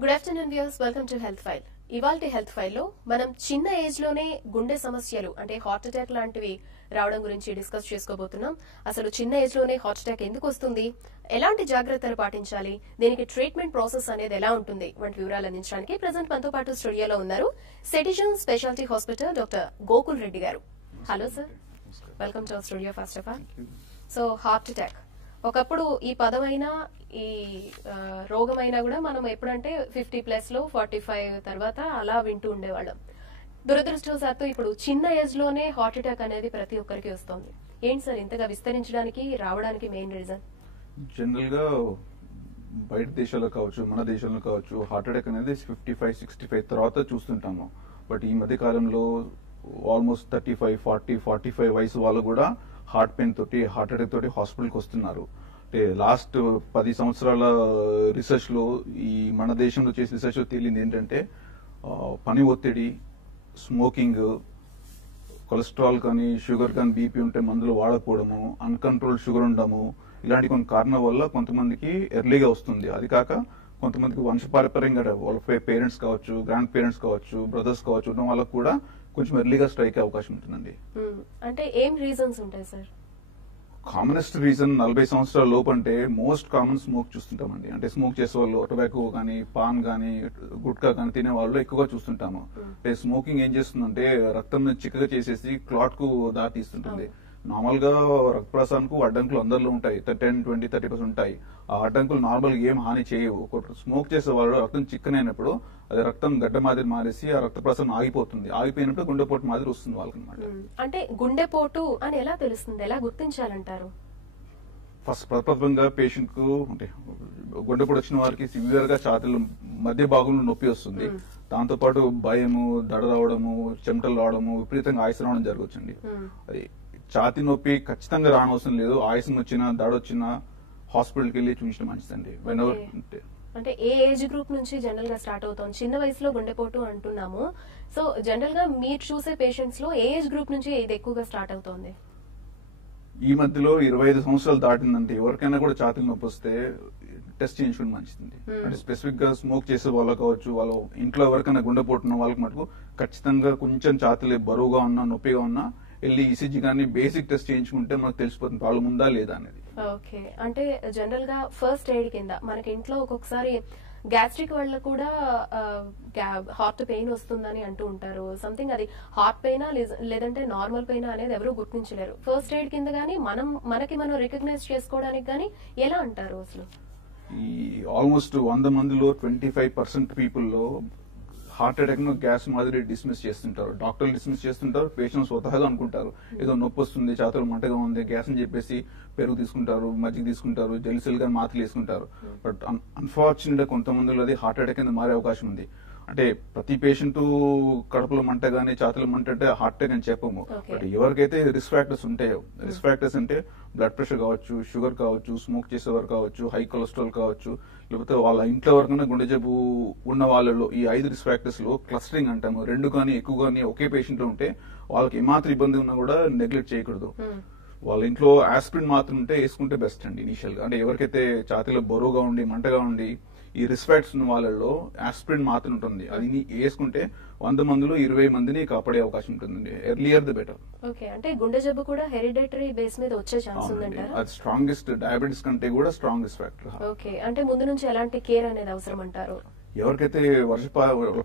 Good afternoon viewers, welcome to health file. ఇవాల్టి health file లో మనం చిన్న ఏజ్ లోనే గుండె సమస్యలు అంటే హార్ట్ అటాక్ లాంటివి రావడం గురించి డిస్కస్ చేసుకోబోతున్నాం. అసలు చిన్న ఏజ్ లోనే హార్ట్ అటాక్ ఎందుకు వస్తుంది, ఎలాంటి జాగ్రత్తలు పాటించాలి, దీనికి ట్రీట్మెంట్ ప్రాసెస్ అనేది ఎలా ఉంటుంది వంటి వివరాలు అందించడానికి ప్రజెంట్ మనతో పాటు స్టూడియోలో ఉన్నారు citizen speciality hospital doctor Gokul Reddy garu. Hello sir, welcome to our studio. First of all, so heart attack ఒకప్పుడు ఈ పదమైనా ఈ రోగమైనా కూడా మనం ఎప్పుడంటే 50+ లో 45 తర్వాత అలా వింటూ ఉండేవాళ్ళం. దురదృష్టవశాత్తు ఇప్పుడు చిన్న ఏజ్ లోనే హార్ట్ అటాక్ అనేది ప్రతి ఒక్కరికి వస్తుంది. ఏంటి సార్ ఇంతగా విస్తరించడానికి రావడానికి మెయిన్ రీజన్? జనరల్ గా బయట దేశాల్లో కావచ్చు, మన దేశంలో కావచ్చు, హార్ట్ అటాక్ అనేది 55-65 తర్వాత చూస్తుంటాము. బట్ ఈ మధ్య కాలంలో ఆల్మోస్ట్ 35, 40, 45 వయసు వాళ్ళు కూడా హార్ట్ పెయిన్ తోటి, హార్ట్ అటాక్ తోటి హాస్పిటల్కి వస్తున్నారు. అంటే లాస్ట్ 10 సంవత్సరాల రీసెర్చ్ లో, ఈ మన దేశంలో చేసిన రీసెర్చ్ లో తేలింది ఏంటంటే పని ఒత్తిడి, స్మోకింగ్, కొలెస్ట్రాల్ కానీ, షుగర్ కానీ, బీపీ ఉంటే మందులు వాడకపోవడము, అన్కంట్రోల్డ్ షుగర్ ఉండడము, ఇలాంటి కొన్ని కారణాల వల్ల కొంతమందికి ఎర్లీగా వస్తుంది. అది కాక కొంతమందికి వంశపారంపర్యంగా వాళ్ళ పేరెంట్స్ కావచ్చు, గ్రాండ్ పేరెంట్స్ కావచ్చు, బ్రదర్స్ కావచ్చు ఉన్న వాళ్ళకు కూడా కొంచెం ఎర్లీగా స్ట్రైక్ అయ్యే అవకాశం ఉంటుందండి. అంటే ఏం రీజన్స్ ఉంటాయి సార్? కామనెస్ట్ రీజన్ 40 సంవత్సరాల లోపు అంటే మోస్ట్ కామన్ స్మోక్ చూస్తుంటామండి. అంటే స్మోక్ చేసే వాళ్ళు టొబాకో కానీ, పాన్ కానీ, గుట్కా కానీ తినే వాళ్ళు ఎక్కువగా చూస్తుంటాము. అంటే స్మోకింగ్ ఏం చేస్తుందంటే రక్తం చిక్కగా చేసేసి క్లాట్ కు దారి తీస్తుంటుంది. నార్మల్ గా రక్త ప్రసారానికి అడ్డంకులు అందరిలో ఉంటాయి, 10, 20, 30% ఉంటాయి. ఆ అడ్డంకులు నార్మల్ గా ఏం హాని చేయవు. స్మోక్ చేసే వాళ్ళు రక్తం చిక్కనైనప్పుడు అది రక్తం గడ్డ మాదిరి మారేసి ఆ రక్త ప్రసారం ఆగిపోతుంది. ఆగిపోయినప్పుడు గుండెపోటు మాదిరి వస్తుంది వాళ్ళకి అనమాట. అంటే గుండెపోటు అని ఎలా తెలుస్తుంది, ఎలా గుర్తించాలంటారు? ఫస్ట్ ప్రప్రథమంగా పేషెంట్ కు అంటే గుండెపోటు వచ్చిన వారికి సివియర్ గా ఛాతీలో మధ్య భాగంలో నొప్పి వస్తుంది. దాంతో పాటు భయము, దడ రావడము, చెమటలు రావడము, విపరీతంగా ఆయాసం రావడం జరగవచ్చండి. అది ఛాతీ నొప్పి ఖచ్చితంగా రానవసరం లేదు. ఆయాసం వచ్చినా, దడ వచ్చినా హాస్పిటల్కి వెళ్ళి చూపించడం మంచిదండి. అంటే ఏ ఏజ్ గ్రూప్ నుంచి జనరల్ గా స్టార్ట్ అవుతుంది? చిన్న వయసులో గుండెపోటు అంటున్నాము. సో జనరల్ గా మీరు చూసే పేషెంట్స్ లో ఏ ఏజ్ గ్రూప్ నుంచి ఇది ఎక్కువగా స్టార్ట్ అవుతుంది? ఈ మధ్యలో 25 సంవత్సరాలు దాటిందంటే ఎవరికైనా కూడా ఛాతీలు నొప్పి వస్తే టెస్ట్ చేయించుకోవడం మంచిదండి. అంటే స్పెసిఫిక్ గా స్మోక్ చేసే వాళ్ళు కావచ్చు, వాళ్ళు ఇంట్లో ఎవరికైనా గుండెపోటు ఉన్న వాళ్ళకి మటుకు ఖచ్చితంగా కొంచెం ఛాతీలు బరువుగా ఉన్నా, నొప్పిగా ఉన్నా వెళ్ళి ఈసీజీ కానీ బేసిక్ టెస్ట్ చేయించుకుంటే మనకు తెలిసిపోతుంది ప్రాబ్లం ఉందా లేదా అనేది. ఓకే, అంటే జనరల్ గా ఫస్ట్ ఎయిడ్ కింద మనకి ఇంట్లో ఒక్కొక్కసారి గ్యాస్ట్రిక్ వల్ల కూడా హార్ట్ పెయిన్ వస్తుందని అంటూ ఉంటారు. సంథింగ్ అది హార్ట్ పెయినా లేదంటే నార్మల్ పెయినా అనేది ఎవరు గుర్తించలేరు. ఫస్ట్ ఎయిడ్ కింద గానీ మనకి మనం రికగ్నైజ్ చేసుకోవడానికి గానీ ఎలా అంటారు అసలు? ఈ ఆల్మోస్ట్ 100 మందిలో 25% పీపుల్ లో హార్ట్ అటాక్ ను గ్యాస్ మాదిరి డిస్మిస్ చేస్తుంటారు. డాక్టర్లు డిస్మిస్ చేస్తుంటారు, పేషెంట్స్ స్వతహాగా అనుకుంటారు ఏదో నొప్పి వస్తుంది, ఛాతీలో మంటగా ఉంది, గ్యాస్ అని చెప్పేసి పెరుగు తీసుకుంటారు, మజ్జిగ తీసుకుంటారు, జెలిసిల్ గా మాత్రలు వేసుకుంటారు. బట్ అన్ఫార్చునేట్ గా కొంతమందిలో అది హార్ట్ అటాక్ కింద మారే అవకాశం ఉంది. అంటే ప్రతి పేషెంట్ కడుపులో మంట గానీ, ఛాతీలో మంట అంటే హార్ట్ అటాక్ అని చెప్పము. బట్ ఎవరికైతే రిస్క్ ఫ్యాక్టర్స్ ఉంటాయో, రిస్క్ ఫ్యాక్టర్స్ అంటే బ్లడ్ ప్రెషర్ కావచ్చు, షుగర్ కావచ్చు, స్మోక్ చేసేవారు కావచ్చు, హై కొలెస్ట్రాల్ కావచ్చు, లేకపోతే వాళ్ళ ఇంట్లో ఎవరికైనా గుండె జబ్బు ఉన్న వాళ్ళలో ఈ 5 రిస్క్ ఫ్యాక్టర్స్ లో క్లస్టరింగ్ అంటాము. 2 కానీ ఎక్కువ కానీ ఒకే పేషెంట్ లో ఉంటే వాళ్ళకి ఏమాత్రం ఇబ్బంది ఉన్నా కూడా నెగ్లెక్ట్ చేయకూడదు. వాళ్ళ ఇంట్లో ఆస్పిరిన్ మాత్రం ఉంటే వేసుకుంటే బెస్ట్ అండి ఇనిషియల్ గా. అంటే ఎవరికైతే ఛాతీలో బరువుగా ఉండి, మంటగా ఉండి ఈ రిస్క్ ఫ్యాక్టర్స్ ఉన్న వాళ్ళలో ఆస్పిరిన్ మాత్రం ఉంటుంది. అది వేసుకుంటే 100 మందిలో 20 మందిని కాపాడే అవకాశం ఉంటుందండి. Earlier the better. ఓకే, అంటే గుండె జబ్బు కూడా హెరిడిటరీ బేస్ మీద వచ్చే ఛాన్స్ ఉందంటారా? అది స్ట్రాంగెస్ట్, డయాబెటిస్ కంటే కూడా స్ట్రాంగెస్ట్ ఫ్యాక్టర్. ఓకే, అంటే ముందు నుంచి ఎలాంటి కేర్ అనేది అవసరం అంటారు? ఎవరికైతే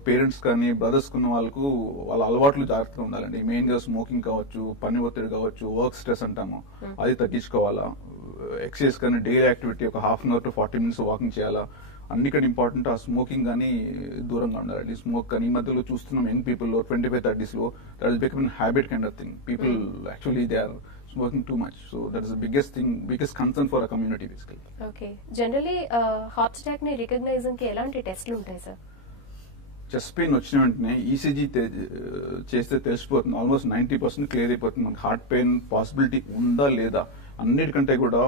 పేరెంట్స్ కానీ, బ్రదర్స్ కున్న వాళ్ళకు వాళ్ళ అలవాట్లు జాగ్రత్తగా ఉండాలండి. మెయిన్ గా స్మోకింగ్ కావచ్చు, పని ఒత్తిడి కావచ్చు, వర్క్ స్ట్రెస్ అంటాము, అది తగ్గించుకోవాలా. ఎక్సర్సైజ్ కానీ, డైలీ యాక్టివిటీ ఒక ½ అవర్ టు 40 మినిట్స్ వాకింగ్ చేయాలా. అన్నికంటే ఇంపార్టెంట్ ఆ స్మోకింగ్ కానీ దూరంగా ఉండాలండి. స్మోక్ కానీ ఈ మధ్యలో చూస్తున్నాం యంగ్ పీపుల్ లో 25-30s లో that is become habit kind of thing. People actually they are smoking too much, so that is the biggest concern for a community basically. Okay, generally heart attack ని recognising కి ఎలాంటి టెస్ట్లు ఉంటాయి sir? Chest pain వచ్చిన వెంటనే ECG చేస్తే తెలిసిపోతుంది. Almost 90% clear అయిపోతుంది మనకి హార్ట్ పెయిన్ పాసిబిలిటీ ఉందా లేదా. అన్నిటికంటే కూడా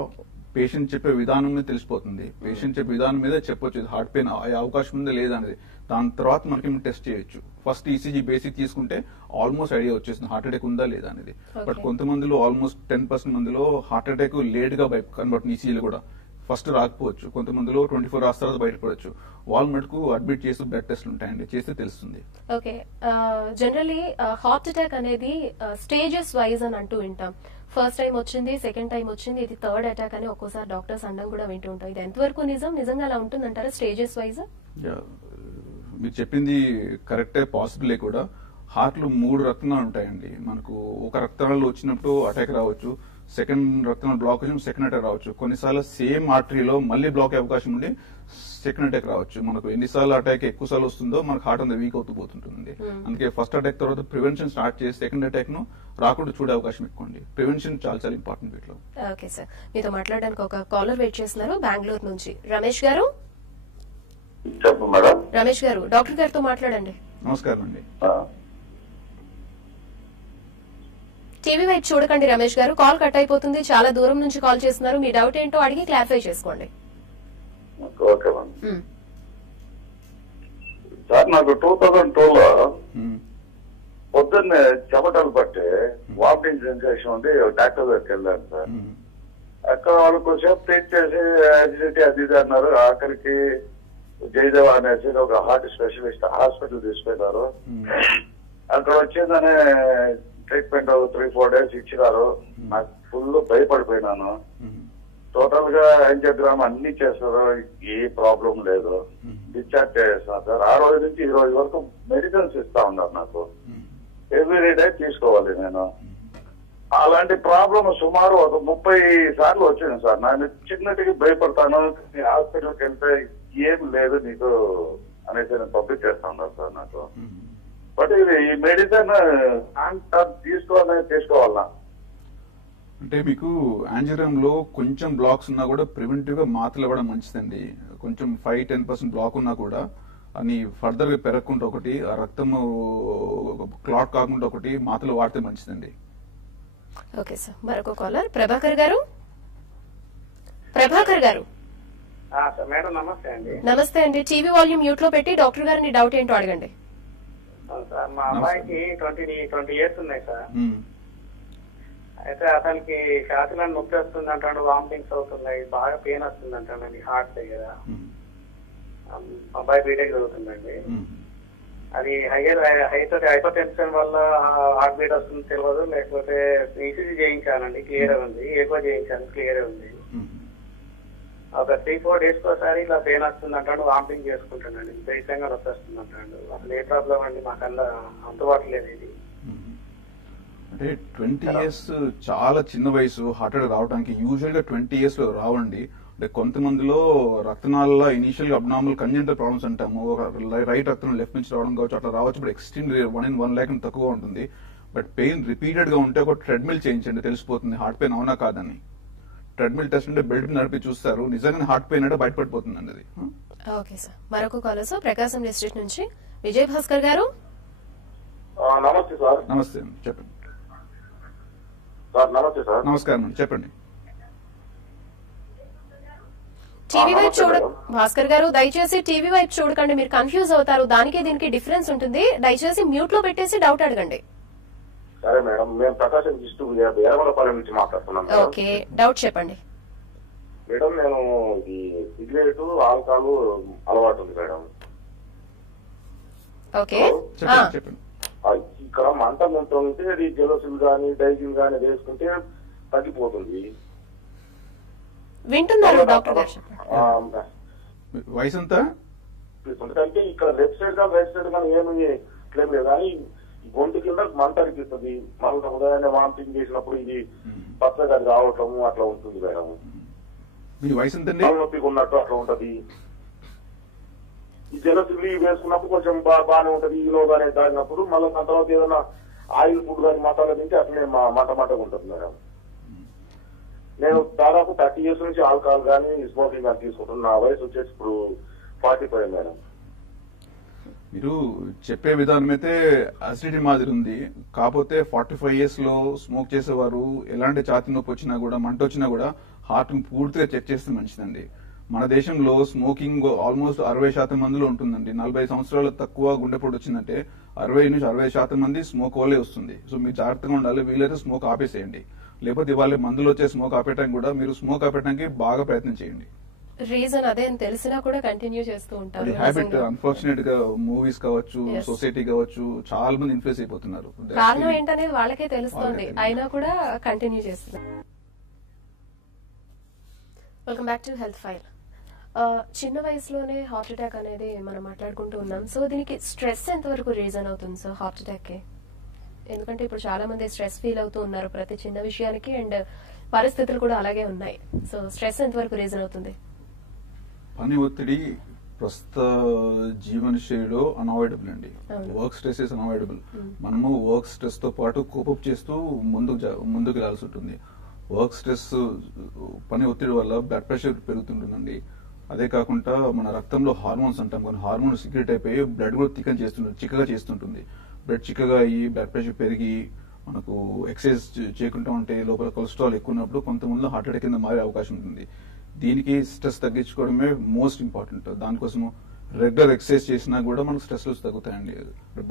పేషెంట్ చెప్పే విధానం మీద తెలిసిపోతుంది. పేషెంట్ చెప్పే విధానం మీద చెప్పొచ్చు హార్ట్ పెయిన్ అయ్యే అవకాశం ఉందా లేదా అనేది. దాని తర్వాత మనకి టెస్ట్ చేయొచ్చు. ఫస్ట్ ఈసీజీ బేసిక్ తీసుకుంటే ఆల్మోస్ట్ ఐడియా వచ్చేస్తుంది హార్ట్ అటాక్ ఉందా లేదా అనేది. బట్ కొంతమందిలో ఆల్మోస్ట్ 10% మందిలో హార్ట్ అటాక్ లేట్ గా కనబడుతుంది ఈసీజీలో కూడా. ఫస్ట్ రాకపోవచ్చు, కొంతమందిలో 24 hours తర్వాత బయటపడవచ్చు. వాళ్ళ మటుకు అడ్మిట్ చేసి బ్లడ్ టెస్ట్లు ఉంటాయండి, చేస్తే తెలుస్తుంది. ఓకే, జనరలీ హార్ట్ అటాక్ అనేది స్టేజెస్ వైజ్ అని అంటూ వింటాం. ఫస్ట్ టైం వచ్చింది, సెకండ్ టైం వచ్చింది, ఇది థర్డ్ అటాక్ అని ఒక్కోసారి డాక్టర్స్ అనడం కూడా వింటూ ఉంటాం. ఇది ఎంతవరకు నిజంగా అలా ఉంటుందంటారా స్టేజెస్ వైజ్? మీరు చెప్పింది కరెక్టే, పాసిబులే కూడా. హార్ట్ లో 3 రక్తనాళాలు ఉంటాయండి. మనకు ఒక రక్తనాళాలు వచ్చినప్పుడు అటాక్ రావచ్చు, సెకండ్ రక్తనాళం బ్లాక్ వచ్చినప్పుడు సెకండ్ అటాక్ రావచ్చు. కొన్నిసార్లు సేమ్ ఆర్టరీలో మళ్ళీ బ్లాక్ అయ్యే అవకాశం ఉండి సెకండ్ అటాక్ రావచ్చు. మనకు ఎన్నిసార్లు అటాక్ ఎక్కువ సార్లు వస్తుందో మనకు హార్ట్ అంతా వీక్ అవుతూ పోతుంటుంది. అందుకే ఫస్ట్ అటాక్ తర్వాత ప్రివెన్షన్ స్టార్ట్ చేసి సెకండ్ అటాక్ ను రాకుండా చూడే అవకాశం ఎక్కువ అండి. ప్రివెన్షన్ చాలా చాలా ఇంపార్టెంట్ వీటిలో. ఓకే సార్, మీతో మాట్లాడడానికి ఒక కాలర్ వెయిట్ చేస్తున్నారు బెంగళూరు నుంచి. రమేష్ గారు. చెప్పు మేడం. రమేష్ గారు, డాక్టర్ గారితో మాట్లాడండి. నమస్కారం అండి. టీవీ వైపు చూడకండి రమేష్ గారు, కాల్ కట్ అయిపోతుంది. చాలా దూరం నుంచి కాల్ చేస్తున్నారు. మీ డౌట్ ఏంటో అడిగి క్లారిఫై చేసుకోండి. Okay madam. సార్, నాకు 2002లో పొద్దున్నే చెమటలు పట్టి వామిటింగ్ సెన్సేషన్ ఉంది, డాక్టర్ దగ్గరికి వెళ్ళాను సార్. అక్కడ వాళ్ళు కొంచెం ట్రీట్ చేసి యాసిడిటీ అది ఇది అన్నారు. ఆఖరికి జయదేవ్ అనేసి ఒక హార్ట్ స్పెషలిస్ట్ హాస్పిటల్ తీసుకెళ్లారు. అక్కడ వచ్చిందనే ట్రీట్మెంట్ 3-4 days ఇచ్చినారు. నాకు ఫుల్ భయపడిపోయినాను. టోటల్ గా యాంజియోగ్రామ్ అన్ని చేస్తారు, ఏ ప్రాబ్లం లేదు. డిశ్చార్జ్ చేస్తున్నారు సార్. ఆ రోజు నుంచి ఈ రోజు వరకు మెడిసిన్స్ ఇస్తా ఉన్నారు నాకు. ఎవ్రీ డే తీసుకోవాలి నేను. అలాంటి ప్రాబ్లం సుమారు ఒక 30 సార్లు వచ్చింది సార్. నేను చిన్నటికి భయపడతాను, హాస్పిటల్కి వెళ్తే ఏం లేదు నీకు అనేసి నేను పబ్లిక్ చేస్తా ఉన్నారు సార్ నాకు. బట్ ఇది ఈ మెడిసిన్ తీసుకోవాలన్నా అంటే మీకు యాంజియోగ్రామ్ లో కొంచెం బ్లాక్స్ ఉన్నా కూడా ప్రివెంటివ్ గా మాత్రలు ఇవ్వడం మంచిదండి. కొంచెం 5-10% బ్లాక్ ఉన్నా కూడా అని ఫర్దర్ గా పెరగకుండా ఒకటి, ఆ రక్తము క్లాట్ కాకుండా ఒకటి మాత్రలు వాడితే మంచిదండి. ఓకే సార్, మరొక కాలర్ ప్రభాకర్ గారు. ప్రభాకర్ గారు. మేడం నమస్తే అండి. నమస్తే అండి. టీవీ వాల్యూమ్ మ్యూట్ లో పెట్టి డాక్టర్ గారిని డౌట్ ఏంటో అడగండి. సార్, మా అబ్బాయికి 20 years ఉన్నాయి సార్. అయితే అతనికి ఛాతీలో నొప్పి వస్తుంది అంటాడు, వామిటింగ్స్ అవుతున్నాయి, బాగా పెయిన్ వస్తుంది అంటాడండి హార్ట్ దగ్గర. అబ్బాయి బీటెక్ చదువుతుందండి. అది హైపర్ టెన్షన్ వల్ల హార్ట్ బీట్ వస్తుంది తెలియదు, లేకపోతే ఈసీజీ చేయించానండి, క్లియర్ ఉంది. ఎక్కువ చేయించాను, క్లియర్ ఉంది. ఒక 3-4 days ఒకసారి ఇలా పెయిన్ వస్తుంది అంటాడు, వామిటింగ్ చేసుకుంటానండి, విపరీతంగా నొప్పి వస్తుంది అంటాడు. అసలు ఏ ప్రాబ్లం అండి, మాకల్లా అందుబాటులేదు ఇది. అంటే 20 years చాలా చిన్న వయసు హార్ట్ అటాక్ రావడానికి. యూజువల్ గా 20 years లో రావండి. అంటే కొంతమందిలో రక్తనాళ ఇనిషియల్ గా అబ్నార్మల్ కంజెంటల్ ప్రాబ్లమ్స్ అంటాము, ఒక రైట్ రక్తం లెఫ్ట్ నుంచి రావడం కావచ్చు, అట్లా రావచ్చు. బట్ ఎక్స్ట్రీమ్ 1 in 1 lakh తక్కువ ఉంటుంది. బట్ పెయిన్ రిపీటెడ్ గా ఉంటే ఒక ట్రెడ్మిల్ చేయించండి, తెలిసిపోతుంది హార్ట్ పెయిన్ అవునా కాదని. ట్రెడ్మిల్ టెస్ట్ అంటే బెల్ట్ నడిపి చూస్తారు, నిజంగానే హార్ట్ పెయిన్ అంటే బయటపడిపోతుంది అండి అది. ఓకే సార్, మరొక కాలర్ సార్ ప్రకాశం డిస్ట్రిక్ట్ నుంచి విజయ్ భాస్కర్ గారు. నమస్తే సార్. నమస్తే, చెప్పండి సార్. నమస్తే సార్. నమస్కారం అండి, చెప్పండి. టీవీ వైపు చూడ భాస్కర్ గారు, దయచేసి టీవీ వైపు చూడకండి, మీరు కన్ఫ్యూజ్ అవుతారు. దానికి దీనికి డిఫరెన్స్ ఉంటుంది. దయచేసి మ్యూట్ లో పెట్టేసి డౌట్ అడగండి. సరే మేడం, మేము ప్రకాశం డిస్ట్రిక్ట్ ఎర్రగొండపాలెం నుంచి మాట్లాడుతున్నాం. ఓకే, డౌట్ చెప్పండి. మేడం, నేను ఈ సిగరెట్ ఆల్కహాల్ అలవాటు ఉంది మేడం. ఓకే, చెప్పండి. ఇక్కడ మంట ఉంటే అది జెలసిన్ గానీ డైజిన్ గానీ వేసుకుంటే తగ్గిపోతుంది. వింటున్నారు డాక్టర్ గారు? వయసు అంతా అంటే ఇక్కడ లెఫ్ట్ సైడ్ గా రైట్ సైడ్ కానీ ఏమి క్లెయిమ్ లేదు, కానీ గొంతు కింద మంట అనిపిస్తుంది. మనం ఉదయాన్నే వామిటింగ్ చేసినప్పుడు ఇది పచ్చగా రావటము అట్లా ఉంటుంది మేడం. మీ వయసు ఎంతండి? నొప్పిగా ఉన్నట్టు అట్లా ఉంటది. ఈ జలసిల్లి వేసుకున్నప్పుడు కొంచెం బాగానే ఉంటది. ఈలో కానీ తాగినప్పుడు మళ్ళీ దాని తర్వాత ఏదైనా ఆయిల్ ఫుడ్ కానీ మసాలా తింటే అట్లనే మంటగా ఉంటుంది మేడం. నేను దాదాపు 30 years నుంచి ఆల్కహాల్ కానీ స్మోకింగ్ కానీ తీసుకుంటున్నాను. నా వయసు వచ్చేసి ఇప్పుడు 45 మేడం. మీరు చెప్పే విధానం అయితే అసిడిటీ మాదిరి ఉంది. కాకపోతే 45 years లో స్మోక్ చేసేవారు ఎలాంటి ఛాతీ నొప్పి వచ్చినా కూడా మంట వచ్చినా కూడా హార్ట్ పూర్తిగా చెక్ చేస్తే మంచిదండి. మన దేశంలో స్మోకింగ్ ఆల్మోస్ట్ 60% మందిలో ఉంటుందండి. 40 సంవత్సరాలు తక్కువ గుండెపోటు వచ్చిందంటే 60-60% మంది స్మోక్ వల్లే వస్తుంది. సో మీరు జాగ్రత్తగా ఉండాలి. వీలైతే స్మోక్ ఆపేసేయండి. లేకపోతే ఇవాళ మందులు వచ్చే స్మోక్ ఆపేయడానికి కూడా మీరు స్మోక్ ఆపేయడానికి బాగా ప్రయత్నం చేయండి. రీజన్ అదే అని తెలిసినా కూడా కంటిన్యూ చేస్తూ ఉంటారు. అది హ్యాబిట్ అన్ఫార్చునేట్ గా మూవీస్ కావచ్చు, సొసైటీ కావచ్చు, చాలా మంది ఇన్ఫ్లుయెన్స్ అయిపోతున్నారు. కారణం ఏంటనేది వాళ్ళకే తెలుస్తోంది, అయినా కూడా కంటిన్యూ చేస్తున్నారు. Welcome back to health file. చిన్న వయసులోనే హార్ట్ అటాక్ అనేది మనం మాట్లాడుకుంటూ ఉన్నాం. సో దీనికి స్ట్రెస్ ఎంతవరకు రీజన్ అవుతుంది సార్ హార్ట్ అటాక్ కి? ఎందుకంటే ఇప్పుడు చాలా మంది స్ట్రెస్ ఫీల్ అవుతూ ఉన్నారు ప్రతి చిన్న విషయానికి, అండ్ పరిస్థితులు కూడా అలాగే ఉన్నాయి. సో స్ట్రెస్ ఎంతవరకు రీజన్ అవుతుంది? పని ఒత్తిడి ప్రస్తుత జీవన శైలిలో అన్అవాయిడబుల్ అండి. Work stress is unavoidable. మనము వర్క్ స్ట్రెస్ తో పాటు కోపప్ చేస్తూ ముందుకు వెళ్లాల్సి ఉంటుంది. వర్క్ స్ట్రెస్, పని ఒత్తిడి వల్ల బ్లడ్ ప్రెషర్ పెరుగుతుంటుందండి. అదే కాకుండా మన రక్తంలో హార్మోన్స్ అంటాం, కొన్ని హార్మోన్స్ సీక్రెట్ అయిపోయి బ్లడ్ కూడా చిక్కగా చేస్తుంటుంది. బ్లడ్ చిక్కగా అయ్యి బ్లడ్ ప్రెషర్ పెరిగి మనకు ఎక్సర్సైజ్ చేయకుండా ఉంటే లోపల కొలెస్ట్రాల్ ఎక్కువ ఉన్నప్పుడు కొంతమందిలో హార్ట్ అటాక్ కింద మారే అవకాశం ఉంటుంది. దీనికి స్ట్రెస్ తగ్గించుకోవడమే మోస్ట్ ఇంపార్టెంట్. దానికోసం రెగ్యులర్ ఎక్సర్సైజ్ చేసినా కూడా మనకు స్ట్రెస్ లెవెల్స్ తగ్గుతాయండి.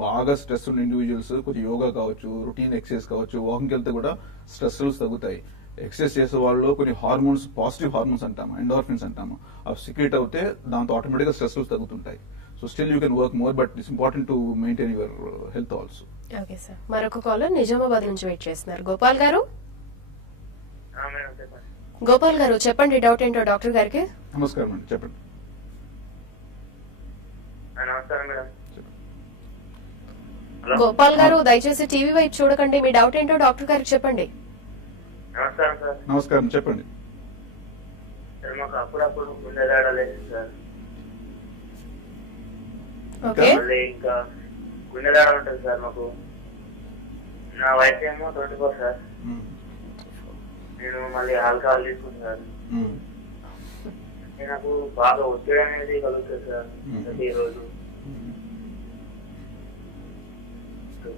బాగా స్ట్రెస్ ఉన్న ఇండివిజువల్స్ కొంచెం యోగా కావచ్చు, రొటీన్ ఎక్సర్సైజ్ కావచ్చు, వాకింగ్ వెళ్తే కూడా స్ట్రెస్ లెవెల్స్ తగ్గుతాయి. ఎక్సర్సైజ్ చేసే వాళ్ళు కొన్ని హార్మోన్స్, పాజిటివ్ హార్మోన్స్ అంటాము, ఎండార్ఫిన్స్ అంటాము, అవి సీక్రెట్ అవుతే దాంతో ఆటోమేటిక్ గా స్ట్రెస్ లెవెల్స్ తగ్గుతుంటాయి. So still you can work more, but it's important to maintain your health also. Okay sir, మరొక కాలర్ నిజామాబాద్ నుంచి వెయిట్ చేస్తున్నారు. గోపాల్ గారు. గోపాల్ గారు చెప్పండి, డౌట్ ఏంటో డాక్టర్ గారికి. నమస్కారం అండి, చెప్పండి. నమస్కారం మేడం. గోపాల్ గారు దయచేసి టీవీ వైపు చూడకండి, మీ డౌట్ ఏంటో డాక్టర్ గారికి చెప్పండి. నమస్కారం సార్. నమస్కారం, చెప్పండి. సార్ మాకు అప్పుడప్పుడు గుండె దాడలేదు సార్. ఓకే. మళ్ళీ ఇంకా గుండె దాడ ఉంటుంది సార్ మాకు. నా వయసు ఏమో 24 సార్. నేను మళ్ళీ ఆల్కహాల్ తీసుకుంటాను సార్. నాకు బాగా ఒత్తిడి అనేది కలుగుతుంది సార్ ప్రతిరోజు.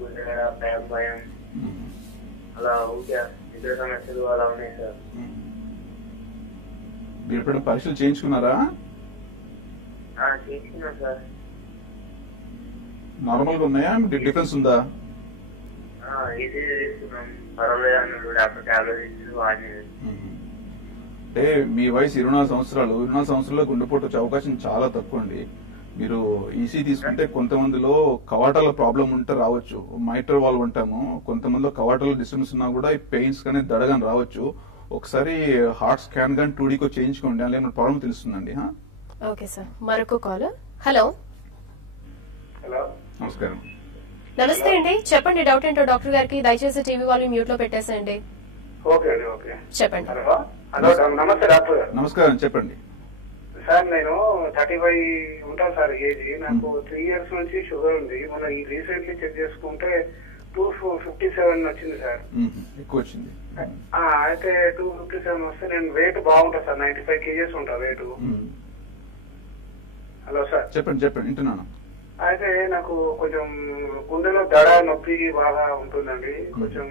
గుండె భయం అలా ఊరికే నిద్ర సమస్యలు అలా ఉన్నాయి సార్. మీరు ఎప్పుడైనా పరీక్షలు చేయించుకున్నారా? చేయించుకున్నాను సార్. నార్మల్ గా ఉన్నాయా, డిఫరెన్స్ ఉందా? ఈసీజీ తీసుకున్నాం, పర్వాలేదు అన్నాడు డాక్టర్, టాబ్లెట్ ఇచ్చి వాడి. అంటే మీ వయసు 24 సంవత్సరాలు. 24 సంవత్సరాల్లో గుండెపోటు వచ్చే అవకాశం చాలా తక్కువ అండి. మీరు ఈసీ తీసుకుంటే కొంతమందిలో కవాటాల ప్రాబ్లం ఉంటే రావచ్చు, మైట్రల్ వాల్వ్ అంటాము, కొంతమందిలో కవాటాల డిస్టర్బెన్స్ ఉన్నా కూడా ఈ పెయిన్స్ కానీ దడగాని రావచ్చు. ఒకసారి హార్ట్ స్కాన్ కానీ 2Dకి చేయించుకోండి, అందులో ఏమైనా ప్రాబ్లం తెలుస్తుందండి. ఓకే సార్, మరొక కాల్. హలో. హలో, నమస్కారం. నమస్తే అండి, చెప్పండి డౌట్ ఏంటో డాక్టర్ గారికి. దయచేసి టీవీ వాళ్ళు మ్యూట్ లో పెట్టేసేయండి. ఓకే అండి, ఓకే చెప్పండి. హలో. హలో, నమస్తే డాక్టర్ గారు. నమస్కారం, చెప్పండి. సార్ నేను 35 ఉంటాను సార్ ఏజ్. నాకు 3 years నుంచి షుగర్ ఉంది. మన ఈ రీసెంట్లీ చెక్ చేసుకుంటే 257 వచ్చింది సార్. ఎక్కువ వచ్చింది. అయితే 257 వస్తే నేను వెయిట్ బాగుంటా సార్, 95 kgs ఉంటా వెయిట్. Hello sir. చెప్పండి, వింటున్నాను. అయితే నాకు కొంచెం గుండెలో దడ నొప్పి బాగా ఉంటుందండి. కొంచెం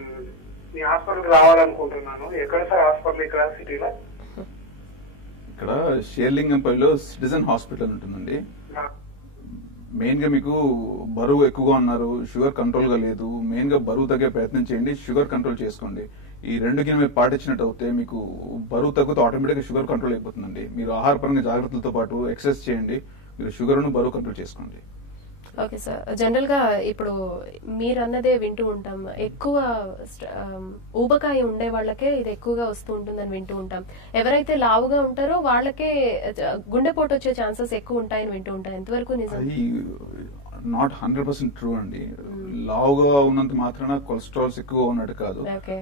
మీ హాస్పిటల్కి రావాలనుకుంటున్నాను. ఎక్కడ సార్ హాస్పిటల్? ఇక్కడ సిటీలో? ఇక్కడ షేర్లింగంపల్లిలో సిటిజన్ హాస్పిటల్ ఉంటుందండి. మెయిన్ గా మీకు బరువు ఎక్కువగా ఉన్నారు, షుగర్ కంట్రోల్ గా లేదు. మెయిన్ గా బరువు తగ్గే ప్రయత్నం చేయండి, షుగర్ కంట్రోల్ చేసుకోండి. ఈ రెండుకి మీరు పాటించినట్టు అయితే మీకు బరువు తగ్గుతూ ఆటోమేటిక్ గా షుగర్ కంట్రోల్ అయిపోతుందండి. మీరు ఆహారపరంగా జాగ్రత్తలతో పాటు ఎక్సర్సైజ్ చేయండి, మీరు షుగర్ ను బరువు కంట్రోల్ చేసుకోండి. ఓకే సార్, జనరల్ గా ఇప్పుడు మీరు అన్నదే వింటూ ఉంటాం, ఎక్కువ ఊబకాయ ఉండే వాళ్ళకే ఇది ఎక్కువగా వస్తూ ఉంటుందని వింటూ ఉంటాం. ఎవరైతే లావుగా ఉంటారో వాళ్ళకే గుండెపోటు వచ్చే ఛాన్సెస్ ఎక్కువ ఉంటాయని వింటూ ఉంటాం. ఎంతవరకు నిజం? నాట్ 100% ట్రూ అండి. లావుగా ఉన్నంత మాత్రాన కొలెస్ట్రాల్స్ ఎక్కువ ఉన్నట్టు కాదు.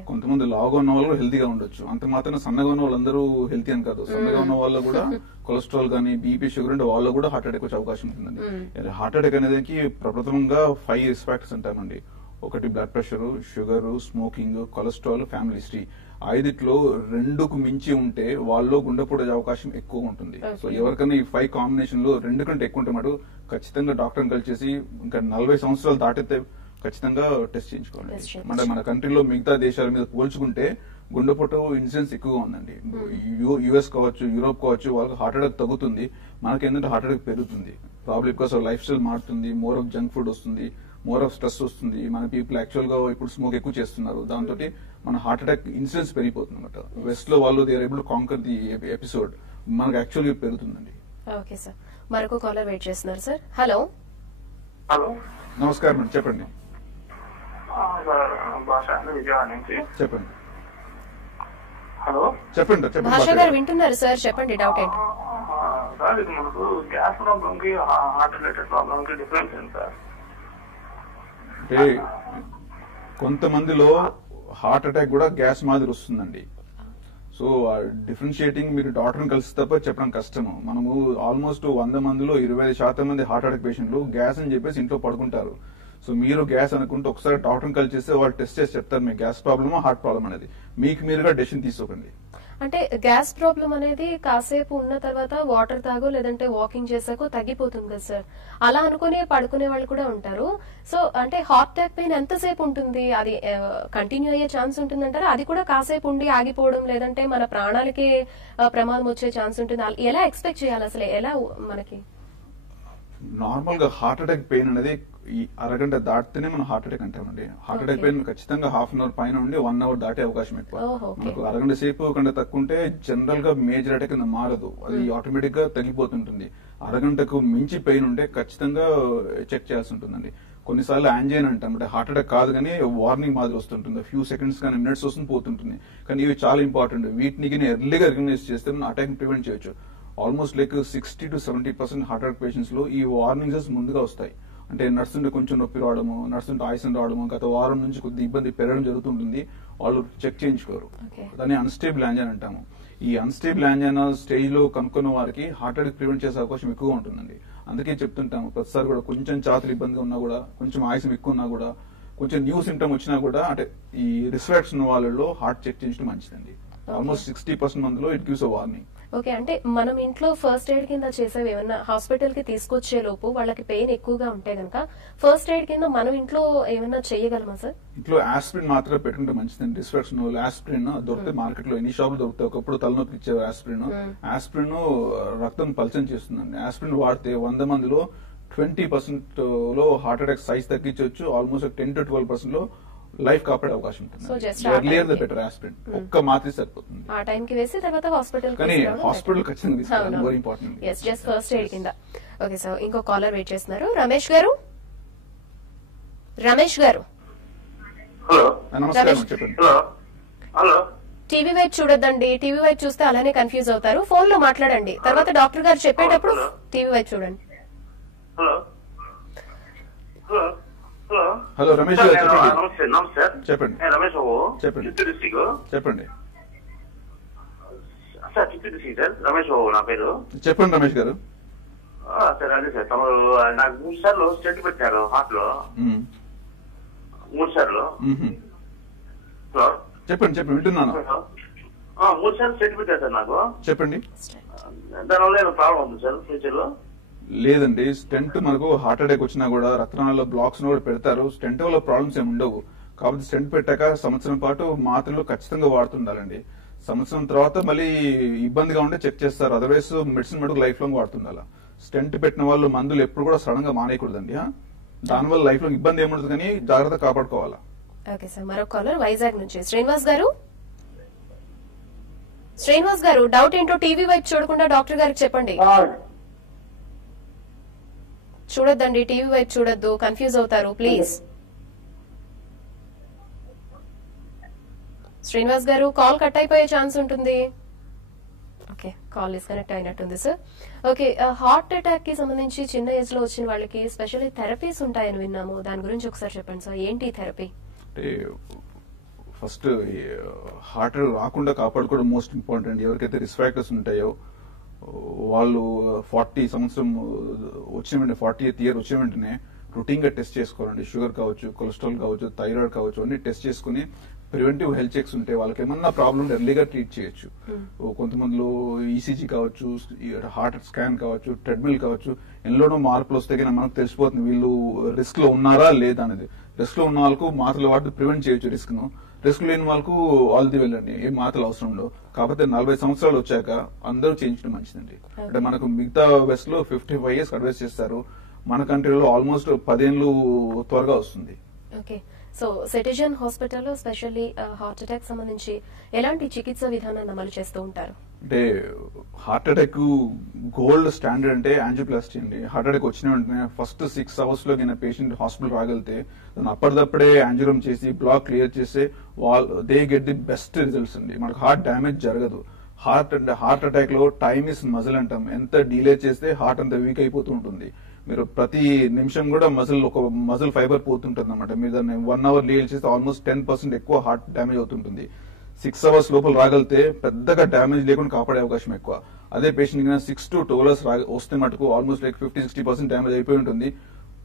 కొంతమంది లావుగా ఉన్న వాళ్ళు హెల్తీగా ఉండొచ్చు, అంత మాత్రాన సన్నగా ఉన్న వాళ్ళందరూ హెల్తీ అని కాదు. సన్నగా ఉన్న వాళ్ళు కూడా కొలెస్ట్రాల్ కానీ బీపీ షుగర్ అంటే వాళ్ళు కూడా హార్ట్ అటాక్ వచ్చే అవకాశం ఉంటుందండి. హార్ట్ అటాక్ అనేది ప్రప్రథమంగా 5 రిస్క్ ఫ్యాక్టర్స్ అంటామండి. ఒకటి blood pressure, sugar, smoking, cholesterol, family history. 5టిలో 2కు మించి ఉంటే వాళ్ళలో గుండెపోటు అవకాశం ఎక్కువ ఉంటుంది. సో ఎవరికైనా ఈ 5 కాంబినేషన్ లో 2 కంటే ఎక్కువ ఉంటే మాట ఖచ్చితంగా డాక్టర్ని కలిసి ఇంకా 40 సంవత్సరాలు దాటితే ఖచ్చితంగా టెస్ట్ చేయించుకోండి. అంటే మన కంట్రీలో మిగతా దేశాల మీద పోల్చుకుంటే గుండెపోటు ఇన్సిడెన్స్ ఎక్కువగా ఉందండి. యుఎస్ కావచ్చు, యూరోప్ కావచ్చు, వాళ్ళకి హార్ట్ అటాక్ తగ్గుతుంది, మనకి ఏంటంటే హార్ట్ అటాక్ పెరుగుతుంది. ప్రాబ్లమ్ బికాస్ లైఫ్ స్టైల్ మారుతుంది, మోర్ ఆఫ్ జంక్ ఫుడ్ వస్తుంది, మోర్ ఆఫ్ స్ట్రెస్ వస్తుంది. మన పీపుల్ యాక్చువల్ గా ఇప్పుడు స్మోక్ ఎక్కువ చేస్తున్నారు, దాంతో మన హార్ట్ అటాక్ ఇన్సిడెన్స్ పెరిగిపోతుంది అనమాట. వెస్ట్ లో వాళ్ళు they are able to conquer the episode, మనకు యాక్చువల్గా పెరుగుతుందండి. ఓకే సార్, మరొక కాలర్ వెయిట్ చేస్తున్నారు సార్. హలో హలో, నమస్కారం అండి, చెప్పండి. భాష విజయవాడ నుంచి. చెప్పండి హలో, చెప్పండి చెప్పండి భాష గారు వింటున్నారు సార్, చెప్పండి డౌట్ ఏంటి? సార్ ఇది మనకు గ్యాస్ ప్రాబ్లమ్ కి హార్ట్ రిలేటెడ్ ప్రాబ్లమ్ కి డిఫరెన్స్ ఏంటి సార్? అంటే కొంతమందిలో హార్ట్ అటాక్ కూడా గ్యాస్ మాదిరి వస్తుందండి. సో డిఫరెన్షియేటింగ్ మీరు డాక్టర్ని కలిసి తప్ప చెప్పడం కష్టము. మనము ఆల్మోస్ట్ 100 మందిలో 25% మంది హార్ట్ అటాక్ పేషెంట్లు గ్యాస్ అని చెప్పేసి ఇంట్లో పడుకుంటారు. సో మీరు గ్యాస్ అనుకుంటే ఒకసారి డాక్టర్ని కలిసి చేస్తే వాళ్ళు టెస్ట్ చేసి చెప్తారు మీకు గ్యాస్ ప్రాబ్లమా హార్ట్ ప్రాబ్లమ్ అనేది. మీకు మీరుగా డెసిషన్ తీసుకోకండి. అంటే గ్యాస్ ప్రాబ్లం అనేది కాసేపు ఉన్న తర్వాత వాటర్ తాగో లేదంటే వాకింగ్ చేసాకో తగ్గిపోతుంది కదా సార్, అలా అనుకునే పడుకునే వాళ్ళు కూడా ఉంటారు. సో అంటే హార్ట్ అటాక్ పెయిన్ ఎంతసేపు ఉంటుంది, అది కంటిన్యూ అయ్యే ఛాన్స్ ఉంటుందంటారా? అది కూడా కాసేపు ఉండి ఆగిపోవడం లేదంటే మన ప్రాణాలకే ప్రమాదం వచ్చే ఛాన్స్ ఉంటుంది, ఎలా ఎక్స్పెక్ట్ చేయాలి అసలు? ఎలా మనకి నార్మల్ గా హార్ట్ అటాక్ పెయిన్ అనేది ఈ అరగంట దాటితేనే మనం హార్ట్ అటాక్ అంటామండి. హార్ట్ అటాక్ పెయిన్ ఖచ్చితంగా హాఫ్ అన్ అవర్ పైన ఉండి 1 అవర్ దాటే అవకాశం ఎక్కువ. మనకు అరగంట సేపు కంటే తక్కువ ఉంటే జనరల్ గా మేజర్ అటాక్ కింద మారదు, అది ఆటోమేటిక్ గా తగ్గిపోతుంటుంది. అరగంటకు మించి పెయిన్ ఉంటే ఖచ్చితంగా చెక్ చేయాల్సి ఉంటుందండి. కొన్నిసార్లు యాంజైన్ అంటాం, అంటే హార్ట్ అటాక్ కాదు కానీ వార్నింగ్ మాదిరి వస్తుంటుంది, ఫ్యూ సెకండ్స్ కానీ మినిట్స్ వస్తుంది పోతుంటుంది. కానీ ఇవి చాలా ఇంపార్టెంట్. వీటిని ఎర్లీగా రికగ్నైజ్ చేస్తే మనం అటాక్ ప్రివెంట్ చేయొచ్చు. Almost like 60 to 70% heart attack patients లో ఈ వార్నింగ్స్ ముందుగా వస్తాయి. అంటే నడుస్తుంటే కొంచెం నొప్పి రావడము, నడుస్తుంటే ఆయాసం రావడము, గత వారం నుంచి కొద్ది ఇబ్బంది పెరగడం జరుగుతుంటుంది, వాళ్ళు చెక్ చేయించుకోరు. దాన్ని అన్స్టేబుల్ యాంజైనా అంటాము. ఈ అన్స్టేబుల్ యాంజైనా స్టేజ్ లో కనుక్కున్న వారికి హార్ట్ అటాక్ ప్రివెంట్ చేసే అవకాశం ఎక్కువగా ఉంటుందండి. అందుకే చెప్తుంటాము ప్రతిసారి కూడా కొంచెం ఛాతీలు ఇబ్బందిగా ఉన్నా కూడా, కొంచెం ఆయాసం ఎక్కువ ఉన్నా కూడా, కొంచెం న్యూ సిమ్టమ్ వచ్చినా కూడా అంటే ఈ రిస్ట్రాక్ట్స్ ఉన్న వాళ్ళలో హార్ట్ చెక్ చేయించడం మంచిదండి. ఆల్మోస్ట్ 60% మందిలో it gives a warning. Okay, అంటే మనం ఇంట్లో ఫస్ట్ ఎయిడ్ కింద చేసేవి ఏమన్నా హాస్పిటల్ కి తీసుకొచ్చే లోపు వాళ్ళకి పెయిన్ ఎక్కువగా ఉంటే గనక ఫస్ట్ ఎయిడ్ కింద మనం ఇంట్లో ఏమన్నా చేయగలమా సార్? ఇంట్లో ఆస్పిరిన్ మాత్రమే పెట్టుకుంటే మంచిదండి. డిస్ట్రాక్షన్ ఆస్పిరిన్ దొరికితే మార్కెట్ లో ఎన్ని షాపులు దొరుకుతాయి. ఒకప్పుడు తలనొప్పి ఇచ్చే ఆస్పిరిన్, ఆస్పిరిన్ రక్తం పల్చం చేస్తుందండి. ఆస్పిరిన్ వాడితే 100 మందిలో 20% లో హార్ట్ అటాక్ సైజ్ తగ్గించవచ్చు. ఆల్మోస్ట్ 10 to 12% లో లైఫ్ కాపాడే అవకాశం ఉంటుంది. Earlier the better aspirin. ఒక్క మాత్ర సరిపోతుంది. ఆ టైం కి వేసి తర్వాత హాస్పిటల్ కానీ హాస్పిటల్ ఖచ్చితంగా తీసుకోవాలి, very important. Just first aid కింద. ఓకే సార్, ఇంకో కాలర్ వెయిట్ చేస్తున్నారు. రమేష్ గారు, రమేష్ గారు. హలో, నమస్కారం, చెప్పండి. హలో. టీవీ వైపు చూడొద్దండి, టీవీ వైపు చూస్తే అలానే కన్ఫ్యూజ్ అవుతారు. ఫోన్ లో మాట్లాడండి, తర్వాత డాక్టర్ గారు చెప్పేటప్పుడు టీవీ వైపు చూడండి. Hello hello hello hello Ramesh garu, చెప్పండి. నమస్తే. నమస్తే చెప్పండి. రమేష్ బాబు, చెప్పండి. చిత్తూరు డిస్ట్రిక్ట్. చెప్పండి sir, Chittoor district sir. Ramesh Babu నా పేరు. చెప్పండి రమేష్ గారు. సార్ అదే సార్, తమరు నాకు 3 సార్లు స్టెంట్ పెట్టారు హార్ట్ లో. 3 సార్లు. హలో, చెప్పండి చెప్పండి, వింటున్నాను. 3 సార్లు స్టెంట్ పెట్టారు సార్ నాకు. చెప్పండి. దానివల్ల ఏమైనా ప్రాబ్లం ఉంది సార్ ఫ్యూచర్ లో? లేదండి, స్టెంట్ మనకు హార్ట్ అటాక్ వచ్చినా కూడా రక్తనాళాల్లో బ్లాక్స్ కూడా పెడతారు. స్టెంట్ వల్ల ప్రాబ్లమ్స్ ఏమి ఉండవు. కాబట్టి స్టెంట్ పెట్టాక సంవత్సరం పాటు మాత్రలు ఖచ్చితంగా వాడుతుండాలండి. సంవత్సరం తర్వాత మళ్ళీ ఇబ్బందిగా ఉంటే చెక్ చేస్తారు. అదర్వైజ్ మెడిసిన్ మటుకు లైఫ్ లాంగ్ వాడుతుండాలి. స్టెంట్ పెట్టిన వాళ్ళు మందులు ఎప్పుడు కూడా సడన్ గా మానేయకూడదండి. దానివల్ల లైఫ్ లో ఇబ్బంది ఏముండదు, కానీ జాగ్రత్త కాపాడుకోవాలా. ఓకే సార్, మరో కాలర్ వైజాగ్ నుంచి శ్రీనివాస్ గారు. శ్రీనివాస్ గారు, డౌట్ ఏంటో టీవీ వైపు చూడకుండా డాక్టర్ గారికి చెప్పండి. చూడొద్దండి, టీవీ వైపు చూడొద్దు, కన్ఫ్యూజ్ అవుతారు ప్లీజ్. శ్రీనివాస్ గారు, కాల్ కట్ అయిపోయే ఛాన్స్ ఉంటుంది. ఓకే, కాల్ డిస్కనెక్ట్ అయినట్టుంది సార్. ఓకే, హార్ట్ అటాక్ కి సంబంధించి చిన్న ఏజ్ లో వచ్చిన వాళ్ళకి స్పెషల్లీ థెరపీస్ ఉంటాయని విన్నాము, దాని గురించి ఒకసారి చెప్పండి సార్. ఏంటి థెరపీ? అంటే ఫస్ట్ హార్ట్ రాకుండా కాపాడుకోవడం మోస్ట్ ఇంపార్టెంట్. ఎవరికైతే రిస్క్ ఫ్యాక్టర్స్ ఉంటాయో వాళ్ళు 40 సంవత్సరం వచ్చిన వెంటనే 40th ఇయర్ వచ్చిన వెంటనే రొటీన్ గా టెస్ట్ చేసుకోవాలండి. షుగర్ కావచ్చు, కొలెస్ట్రాల్ కావచ్చు, థైరాయిడ్ కావచ్చు, అన్ని టెస్ట్ చేసుకుని ప్రివెంటివ్ హెల్త్ చెక్స్ ఉంటే వాళ్ళకి ఏమన్నా ప్రాబ్లం ఎర్లీగా ట్రీట్ చేయొచ్చు. కొంతమందిలో ఈసీజీ కావచ్చు, హార్ట్ స్కాన్ కావచ్చు, ట్రెడ్మిల్ కావచ్చు, ఎన్నోనో మార్పులు వస్తే కానీ మనకు తెలిసిపోతుంది వీళ్ళు రిస్క్ లో ఉన్నారా లేదా అనేది. రిస్క్ లో ఉన్న వాళ్ళకు మాత్రలు వాటి ప్రివెంట్ చేయొచ్చు రిస్క్ ను. రిస్క్ లేని వాళ్ళకు ఆల్ది వెళ్ళండి, ఏం మాత్రలు అవసరం ఉండవు. కాకపోతే 40 సంవత్సరాలు వచ్చాక అందరూ చేయించడం మంచిదండి. అంటే మనకు మిగతా వెస్ట్ లో 55 years అడ్వైస్ చేస్తారు, మన కంట్రీలో ఆల్మోస్ట్ 10 ఏళ్ళు త్వరగా వస్తుంది. ఓకే, సో సిటిజన్ హాస్పిటల్లో స్పెషల్లీ హార్ట్ అటాక్ సంబంధించి ఎలాంటి చికిత్స విధానాన్ని అమలు చేస్తూ ఉంటారు? అంటే హార్ట్ అటాక్ గోల్డ్ స్టాండర్డ్ అంటే యాంజియోప్లాస్టీ అండి. హార్ట్ అటాక్ వచ్చిన వెంటనే ఫస్ట్ 6 hours లో పేషెంట్ హాస్పిటల్ రాగలితే దాన్ని అప్పటిదప్పుడే యాంజియోగ్రామ్ చేసి బ్లాక్ క్లియర్ చేస్తే they get the best results అండి. మనకు హార్ట్ డ్యామేజ్ జరగదు. హార్ట్ అటాక్ లో టైమ్ ఇస్ మజిల్ అంటాం. ఎంత డిలే చేస్తే హార్ట్ అంత వీక్ అయిపోతూ ఉంటుంది. మీరు ప్రతి నిమిషం కూడా మజిల్ ఫైబర్ పోతుంటుంది అనమాట. మీరు దాన్ని 1 hour డీల్ చేస్తే ఆల్మోస్ట్ 10% ఎక్కువ హార్ట్ డ్యామేజ్ అవుతుంటుంది. 6 hours లోపల రాగలితే పెద్దగా డ్యామేజ్ లేకుండా కాపాడే అవకాశం ఎక్కువ. అదే పేషెంట్ 6 to 12 hours వస్తే మటుకు ఆల్మోస్ట్ 50-60% డ్యామేజ్ అయిపోయి ఉంటుంది.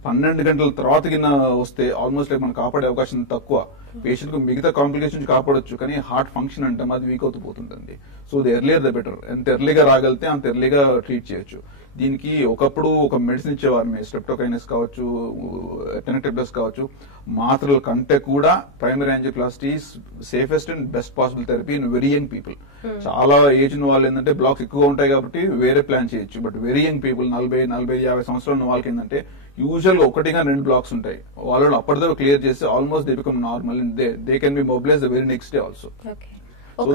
12 గంటల తర్వాత కింద వస్తే ఆల్మోస్ట్ మనం కాపాడే అవకాశం తక్కువ. పేషెంట్ కు మిగతా కాంప్లికేషన్స్ కాపాడొచ్చు, కానీ హార్ట్ ఫంక్షన్ అంటాం అది వీక్ అవుతూ పోతుంటుంది. So the earlier the better. ఎంత ఎర్లీగా రాగలితే అంత ఎర్లీగా ట్రీట్ చేయొచ్చు. దీనికి ఒకప్పుడు ఒక మెడిసిన్ ఇచ్చేవారు, స్ట్రెప్టోకైనస్ కావచ్చు, టెనక్టెప్లస్ కావచ్చు. మాత్రల కంటే కూడా primary angioplasty safest and best possible therapy in very young people. చాలా ఏజ్ ఉన్న వాళ్ళు ఏంటంటే బ్లాక్స్ ఎక్కువ ఉంటాయి కాబట్టి వేరే ప్లాన్ చేయొచ్చు. బట్ వెరీ యంగ్ పీపుల్ 40-50 సంవత్సరాలు ఉన్న వాళ్ళకి ఏంటంటే యూజువల్ 1-2 బ్లాక్స్ ఉంటాయి. వాళ్ళు అప్పటిదో క్లియర్ చేస్తే almost they become normal and they can be mobilise the very next day also. So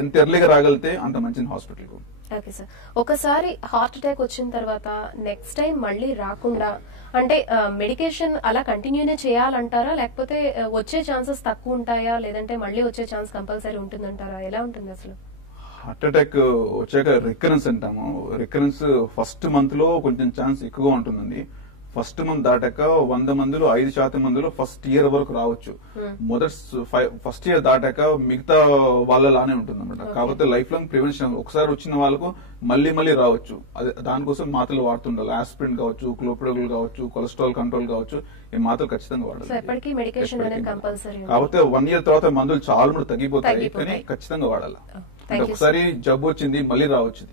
ఎంత ఎర్లీగా రాగలితే అంత మంచిది హాస్పిటల్ కు. ఓకే సార్, ఒకసారి హార్ట్ అటాక్ వచ్చిన తర్వాత నెక్స్ట్ టైం మళ్ళీ రాకుండా అంటే మెడికేషన్ అలా కంటిన్యూనే చేయాలంటారా, లేకపోతే వచ్చే ఛాన్సెస్ తక్కువ ఉంటాయా, లేదంటే మళ్ళీ వచ్చే ఛాన్స్ కంపల్సరీ ఉంటుందంటారా? ఎలా ఉంటుంది అసలు? హార్ట్ అటాక్ వచ్చాక రికరెన్స్ అంటాము. రికరెన్స్ ఫస్ట్ మంత్ లో కొంచెం ఛాన్స్ ఎక్కువగా ఉంటుందండి. ఫస్ట్ మంత్ దాటాక 100 మందిలో 5% మందిలో ఫస్ట్ ఇయర్ వరకు రావచ్చు. ఫస్ట్ ఇయర్ దాటాక మిగతా వాళ్ళలానే ఉంటుంది అనమాట. కాకపోతే లైఫ్ లాంగ్ ప్రివెన్షన్. ఒకసారి వచ్చిన వాళ్ళకు మళ్ళీ రావచ్చు. దానికోసం మాత్రలు వాడుతుండాలి. ఆస్పిరిన్ కావచ్చు, క్లోప్రోగిల్ కావచ్చు, కొలెస్ట్రాల్ కంట్రోల్ కావచ్చు, ఈ మాత్రలు ఖచ్చితంగా వాడాలి. కాకపోతే 1 year తర్వాత మందులు చాలా మంది తగ్గిపోతాయి, కానీ ఖచ్చితంగా వాడాలి. అంటే ఒకసారి జబ్బు వచ్చింది మళ్ళీ రావచ్చు.